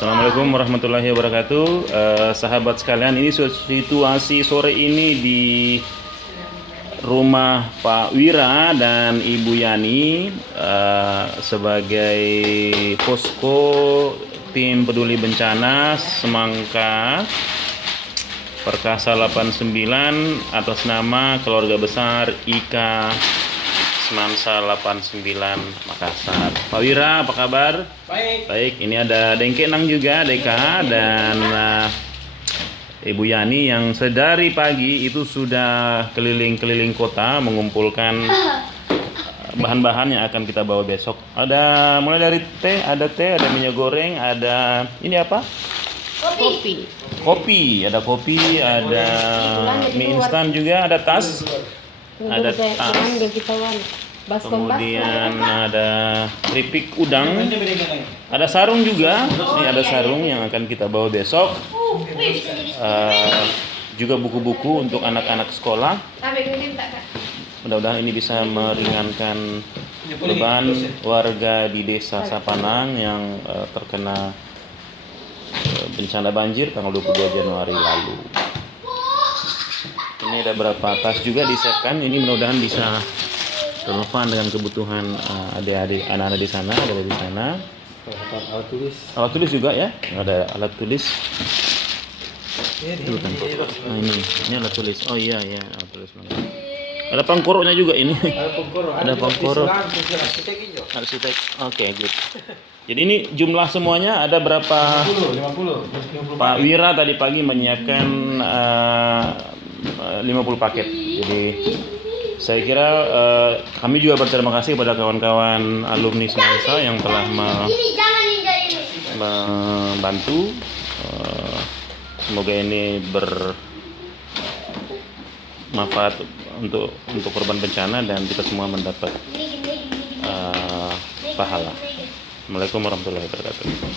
Assalamualaikum warahmatullahi wabarakatuh. Sahabat sekalian, ini situasi sore ini di rumah Pak Wira dan Ibu Yani sebagai posko tim peduli bencana Semangka Perkasa 89 atas nama keluarga besar IKA Semansa 89 Makassar. Pak Wira, apa kabar? Baik. Baik, ini ada Dengke Nang juga, Deka, dan Ibu Yani yang sedari pagi itu sudah keliling-keliling kota mengumpulkan bahan-bahan yang akan kita bawa besok. Ada mulai dari teh, ada minyak goreng, ada ini apa? Kopi, ada mie instan juga, ada tas. Ada tas, kemudian ada keripik udang, ada sarung juga. Ini ada sarung yang akan kita bawa besok. Juga buku-buku untuk anak-anak sekolah. Mudah-mudahan ini bisa meringankan beban warga di desa Sapanang yang terkena bencana banjir tanggal 22 Januari lalu. Ini ada beberapa tas juga disiapkan. Ini mudah-mudahan bisa relevan dengan kebutuhan adik-adik anak-anak di sana. Ada di sana. Alat tulis juga ya. Ada alat tulis. Itu kan. Nah, ini alat tulis. Oh iya alat tulis. Ada pangkoroknya juga ini. Ada pangkorok. Arsitek. Oke, good. Jadi ini jumlah semuanya ada berapa? 50. Pak Wira tadi pagi menyiapkan 50 paket. Jadi saya kira kami juga berterima kasih kepada kawan-kawan alumni Semansa yang telah membantu. Semoga ini bermanfaat untuk korban bencana dan kita semua mendapat pahala. Assalamualaikum warahmatullahi wabarakatuh.